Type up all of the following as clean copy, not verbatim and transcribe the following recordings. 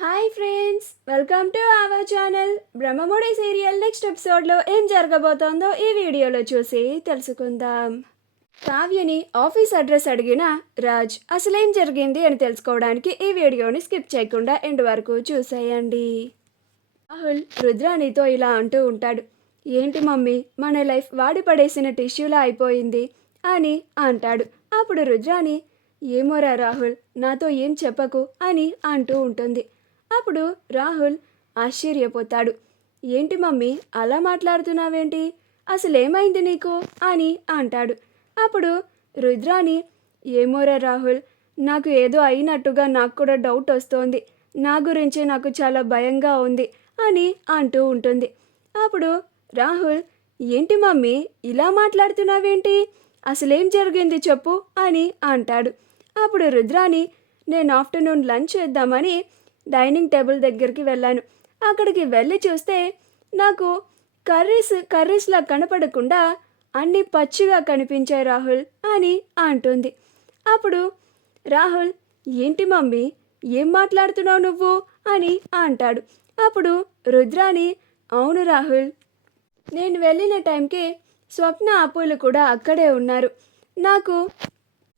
Hi friends, welcome to our channel. Brahmamudi serial next ఎపిసోడ్లో ఏం జరగబోతోందో ఈ వీడియోలో చూసి తెలుసుకుందాం. కావ్యని ఆఫీస్ అడ్రస్ అడిగిన రాజ్ అసలేం జరిగింది అని తెలుసుకోవడానికి ఈ వీడియోని స్కిప్ చేయకుండా ఎండ్ వరకు చూసేయండి. రాహుల్ రుద్రాణితో ఇలా అంటూ ఉంటాడు. ఏంటి మమ్మీ, మన లైఫ్ వాడి పడేసిన టిష్యూలా అయిపోయింది అని అంటాడు. అప్పుడు రుద్రాణి, ఏమోరా రాహుల్, నాతో ఏం చెప్పకు అని అంటూ ఉంటుంది. అప్పుడు రాహుల్ ఆశ్చర్యపోతాడు. ఏంటి మమ్మీ, అలా మాట్లాడుతున్నావేంటి, అసలేమైంది నీకు అని అంటాడు. అప్పుడు రుద్రాణి, ఏమోరా రాహుల్, నాకు ఏదో అయినట్టుగా నాకు కూడా డౌట్ వస్తోంది. నా గురించి నాకు చాలా భయంగా ఉంది అని అంటూ ఉంటుంది. అప్పుడు రాహుల్, ఏంటి మమ్మీ, ఇలా మాట్లాడుతున్నావేంటి, అసలేం జరిగింది చెప్పు అని అంటాడు. అప్పుడు రుద్రాణి, నేను ఆఫ్టర్నూన్ లంచ్ చేద్దామని డైనింగ్ టేబుల్ దగ్గరికి వెళ్ళాను. అక్కడికి వెళ్ళి చూస్తే నాకు కర్రీస్లా కనపడకుండా అన్నీ పచ్చిగా కనిపించాయి రాహుల్ అని అంటుంది. అప్పుడు రాహుల్, ఏంటి మమ్మీ, ఏం మాట్లాడుతున్నావు నువ్వు అని అంటాడు. అప్పుడు రుద్రాణి, అవును రాహుల్, నేను వెళ్ళిన టైంకి స్వప్న అప్పులు కూడా అక్కడే ఉన్నారు. నాకు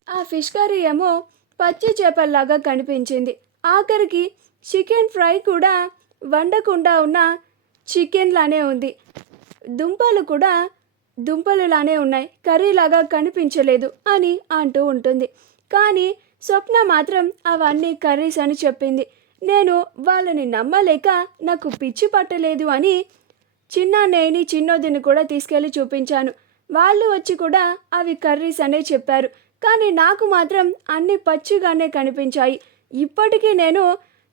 ఆ ఫిష్ కర్రీ ఏమో పచ్చి చేపల్లాగా కనిపించింది. ఆఖరికి చికెన్ ఫ్రై కూడా వండకుండా ఉన్న చికెన్లానే ఉంది. దుంపలు కూడా దుంపలులానే ఉన్నాయి, కర్రీలాగా కనిపించలేదు అని అంటూ ఉంటుంది. కానీ స్వప్న మాత్రం అవన్నీ కర్రీస్ అని చెప్పింది. నేను వాళ్ళని నమ్మలేక నాకు పిచ్చి పట్టలేదు అని చిన్నన్నయ్యని చిన్నోదిని కూడా తీసుకెళ్ళి చూపించాను. వాళ్ళు వచ్చి కూడా అవి కర్రీస్ అనే చెప్పారు. కానీ నాకు మాత్రం అన్నీ పచ్చిగానే కనిపించాయి. ఇప్పటికీ నేను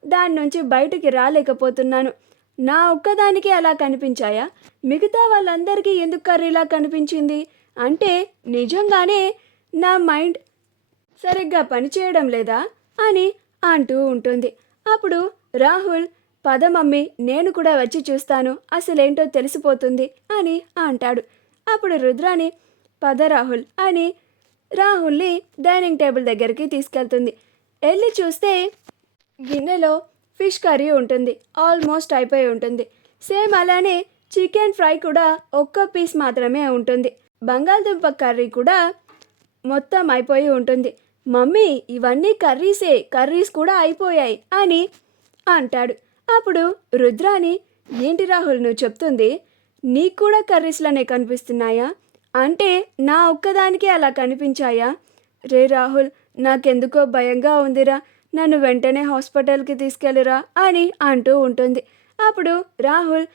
దాని నుంచి బయటికి రాలేకపోతున్నాను. నా ఒక్కదానికి అలా కనిపించాయా, మిగతా వాళ్ళందరికీ ఎందుకు కర్రీలా కనిపించింది అంటే నిజంగానే నా మైండ్ సరిగ్గా పనిచేయడం లేదా అని అంటూ ఉంటుంది. అప్పుడు రాహుల్, పద మమ్మీ, నేను కూడా వచ్చి చూస్తాను, అసలేంటో తెలిసిపోతుంది అని అంటాడు. అప్పుడు రుద్రాణి, పద రాహుల్ అని రాహుల్ని డైనింగ్ టేబుల్ దగ్గరికి తీసుకెళ్తుంది. వెళ్ళి చూస్తే గిన్నెలో ఫిష్ కర్రీ ఉంటుంది, ఆల్మోస్ట్ అయిపోయి ఉంటుంది. సేమ్ అలానే చికెన్ ఫ్రై కూడా ఒక్క పీస్ మాత్రమే ఉంటుంది. బంగాళదుంప కర్రీ కూడా మొత్తం అయిపోయి ఉంటుంది. మమ్మీ, ఇవన్నీ కర్రీస్ కూడా అయిపోయాయి అని అంటాడు. అప్పుడు రుద్రాణి, ఏంటి రాహుల్ నువ్వు చెప్తుంది, నీకు కూడా కర్రీస్లోనే కనిపిస్తున్నాయా అంటే నా ఒక్కదానికే అలా కనిపించాయా? రే రాహుల్, నాకెందుకో భయంగా ఉందిరా, నన్ను వెంటనే హాస్పిటల్కి తీసుకెళ్ళిరా అని అంటూ ఉంటుంది. అప్పుడు రాహుల్,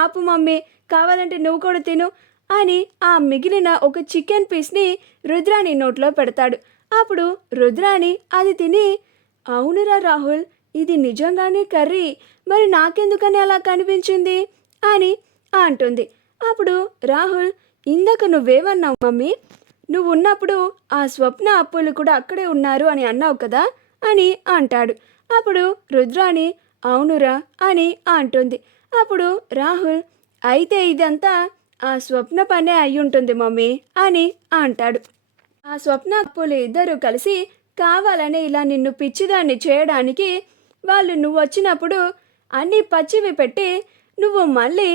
ఆపు మమ్మీ, కావాలంటే నువ్వు కూడా తిను అని ఆ మిగిలిన ఒక చికెన్ పీస్ని రుద్రాణి నోట్లో పెడతాడు. అప్పుడు రుద్రాణి అది తిని, అవునురా రాహుల్, ఇది నిజంగానే కర్రీ, మరి నాకెందుకని అలా కనిపించింది అని అంటుంది. అప్పుడు రాహుల్, ఇందాక నువ్వేమన్నావు మమ్మీ, నువ్వు ఉన్నప్పుడు ఆ స్వప్న అప్పులు కూడా అక్కడే ఉన్నారు అని అన్నావు కదా అని అంటాడు. అప్పుడు రుద్రాణి, అవునురా అని అంటుంది. అప్పుడు రాహుల్, అయితే ఇదంతా ఆ స్వప్న పనే అయ్యుంటుంది మమ్మీ అని అంటాడు. ఆ స్వప్న అప్పులు ఇద్దరు కలిసి కావాలని ఇలా నిన్ను పిచ్చిదాన్ని చేయడానికి వాళ్ళు నువ్వు వచ్చినప్పుడు అన్నీ పచ్చివి పెట్టి నువ్వు మళ్ళీ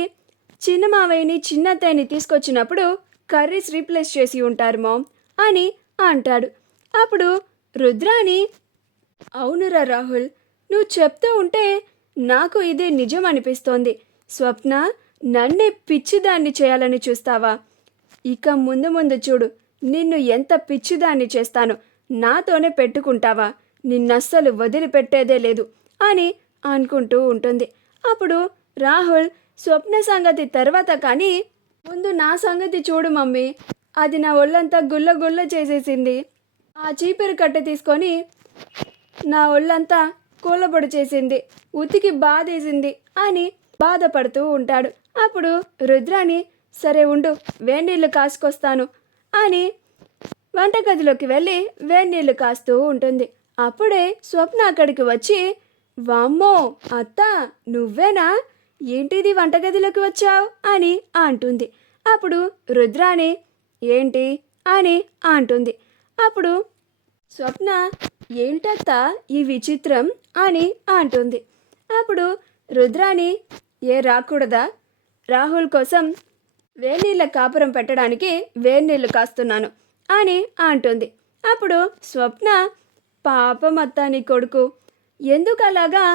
చిన్న మావయ్యని చిన్నత్తయ్యని తీసుకొచ్చినప్పుడు కర్రీస్ రీప్లేస్ చేసి ఉంటారు మామ్ అని అంటాడు. అప్పుడు రుద్రాణి, అవునురా రాహుల్, నువ్వు చెప్తూ ఉంటే నాకు ఇదే నిజం అనిపిస్తోంది. స్వప్న నన్నే పిచ్చిదాన్ని చేయాలని చూస్తావా? ఇక ముందు ముందు చూడు, నిన్ను ఎంత పిచ్చిదాన్ని చేస్తాను, నాతోనే పెట్టుకుంటావా, నిన్నస్సలు వదిలిపెట్టేదే లేదు అని అనుకుంటూ ఉంటుంది. అప్పుడు రాహుల్, స్వప్న సంగతి తర్వాత కానీ ముందు నా సంగతి చూడు మమ్మీ, అది నా ఒళ్ళంతా గుల్ల గుల్ల చేసేసింది. ఆ చీపిరి కట్టె తీసుకొని నా ఒళ్ళంతా కూలబొడు చేసింది, ఉతికి బాధేసింది అని బాధపడుతూ ఉంటాడు. అప్పుడు రుద్రాణి, సరే ఉండు, వేడినీళ్ళు కాసుకొస్తాను అని వంటగదిలోకి వెళ్ళి వేడినీళ్ళు కాస్తూ ఉంటుంది. అప్పుడే స్వప్న అక్కడికి వచ్చి, వామ్మో అత్త, నువ్వేనా, ఏంటిది వంటగదిలోకి వచ్చావు అని అంటుంది. అప్పుడు రుద్రాణి, ఏంటి అని అంటుంది. అప్పుడు స్వప్న, ఏంటత్తా ఈ విచిత్రం అని అంటుంది. అప్పుడు రుద్రాని రాకూడదా, రాహుల్ కోసం వేడినీళ్ళ కాపురం పెట్టడానికి వేడినీళ్ళు కాస్తున్నాను అని అంటుంది. అప్పుడు స్వప్న, పాపం అత్త నీ కొడుకు ఎందుకు అలాగా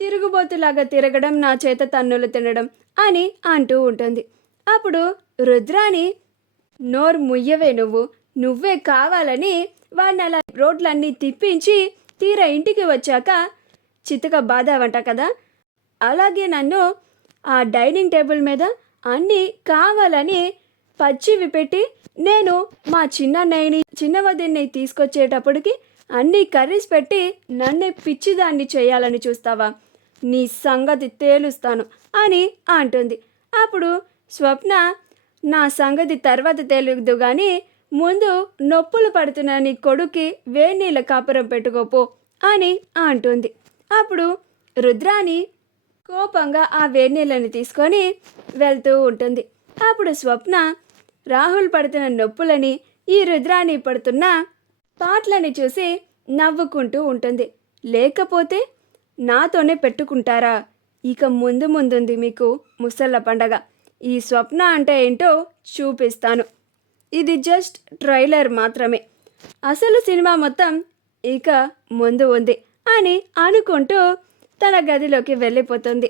తిరుగుబోతులాగా తిరగడం, నా చేత తన్నులు తినడం అని అంటూ ఉంటుంది. అప్పుడు రుద్రాని, నోరు ముయ్యవే, నువ్వే కావాలని వాడిని అలా రోడ్లన్నీ తిప్పించి తీరా ఇంటికి వచ్చాక చితక బాధావంట కదా, అలాగే నన్ను ఆ డైనింగ్ టేబుల్ మీద అన్నీ కావాలని పచ్చివి పెట్టి నేను మా చిన్న వదిన్ని తీసుకొచ్చేటప్పటికి అన్నీ కర్రీస్ పెట్టి నన్నే పిచ్చిదాన్ని చేయాలని చూస్తావా, నీ సంగతి తేలుస్తాను అని అంటుంది. అప్పుడు స్వప్న, నా సంగతి తర్వాత తేలుదు కానీ ముందు నొప్పులు పడుతున్న నీ కొడుక్కి వేడినీళ్ళ కాపురం పెట్టుకోపో అని అంటుంది. అప్పుడు రుద్రాని కోపంగా ఆ వేడినీళ్ళని తీసుకొని వెళ్తూ ఉంటుంది. అప్పుడు స్వప్న రాహుల్ పడుతున్న నొప్పులని, ఈ రుద్రాని పడుతున్న పాటలని చూసి నవ్వుకుంటూ ఉంటుంది. లేకపోతే నాతోనే పెట్టుకుంటారా, ఇక ముందుంది మీకు ముసళ్ళ పండగ, ఈ స్వప్న అంటే ఏంటో చూపిస్తాను, ఇది జస్ట్ ట్రైలర్ మాత్రమే, అసలు సినిమా మొత్తం ఇక ముందు ఉంది అని అనుకుంటూ తన గదిలోకి వెళ్ళిపోతుంది.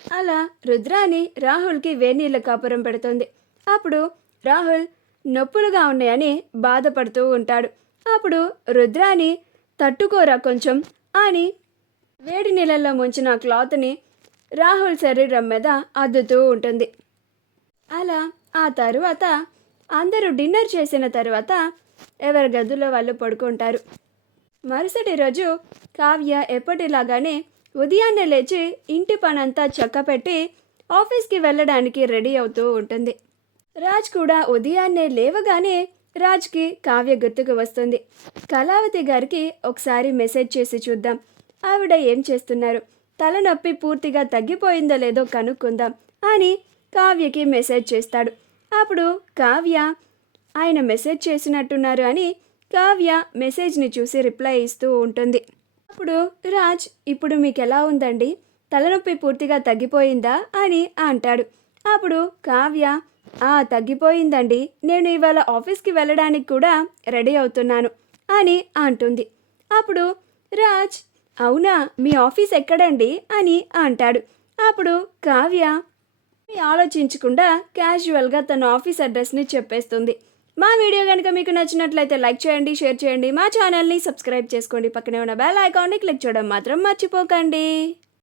అలా రుద్రాని రాహుల్కి వేడినీళ్ళ కాపురం పెడుతుంది. అప్పుడు రాహుల్ నొప్పులుగా ఉన్నాయని బాధపడుతూ ఉంటాడు. అప్పుడు రుద్రాని, తట్టుకోరా కొంచెం అని వేడి నీళ్ళల్లో ముంచిన క్లాత్ని రాహుల్ శరీరం మీద అద్దుతూ ఉంటుంది. అలా ఆ తరువాత అందరూ డిన్నర్ చేసిన తర్వాత ఎవరి గదుల్లో వాళ్ళు పడుకుంటారు. మరుసటి రోజు కావ్య ఎప్పటిలాగానే ఉదయాన్నే లేచి ఇంటి పనంతా చక్కపెట్టి ఆఫీస్కి వెళ్ళడానికి రెడీ అవుతూ ఉంటుంది. రాజ్ కూడా ఉదయాన్నే లేవగానే రాజ్కి కావ్య గుర్తుకు వస్తుంది. కళావతి గారికి ఒకసారి మెసేజ్ చేసి చూద్దాం, ఆవిడ ఏం చేస్తున్నారు, తలనొప్పి పూర్తిగా తగ్గిపోయిందో లేదో కనుక్కుందాం అని కావ్యకి మెసేజ్ చేస్తాడు. అప్పుడు కావ్య, ఆయన మెసేజ్ చేసినట్టున్నారు అని కావ్య మెసేజ్ని చూసి రిప్లై ఇస్తూ ఉంటుంది. అప్పుడు రాజ్, ఇప్పుడు మీకు ఎలా ఉందండి, తలనొప్పి పూర్తిగా తగ్గిపోయిందా అని అంటాడు. అప్పుడు కావ్య, తగ్గిపోయిందండి, నేను ఇవాళ ఆఫీస్కి వెళ్ళడానికి కూడా రెడీ అవుతున్నాను అని అంటుంది. అప్పుడు రాజ్, అవునా, మీ ఆఫీస్ ఎక్కడండి అని అంటాడు. అప్పుడు కావ్య ఆలోచించకుండా క్యాజువల్గా తన ఆఫీస్ అడ్రస్ని చెప్పేస్తుంది. మా వీడియో కనుక మీకు నచ్చినట్లయితే లైక్ చేయండి, షేర్ చేయండి, మా ఛానల్ని సబ్స్క్రైబ్ చేసుకోండి, పక్కనే ఉన్న బెల్ ఐకాన్ని క్లిక్ చేయడం మాత్రం మర్చిపోకండి.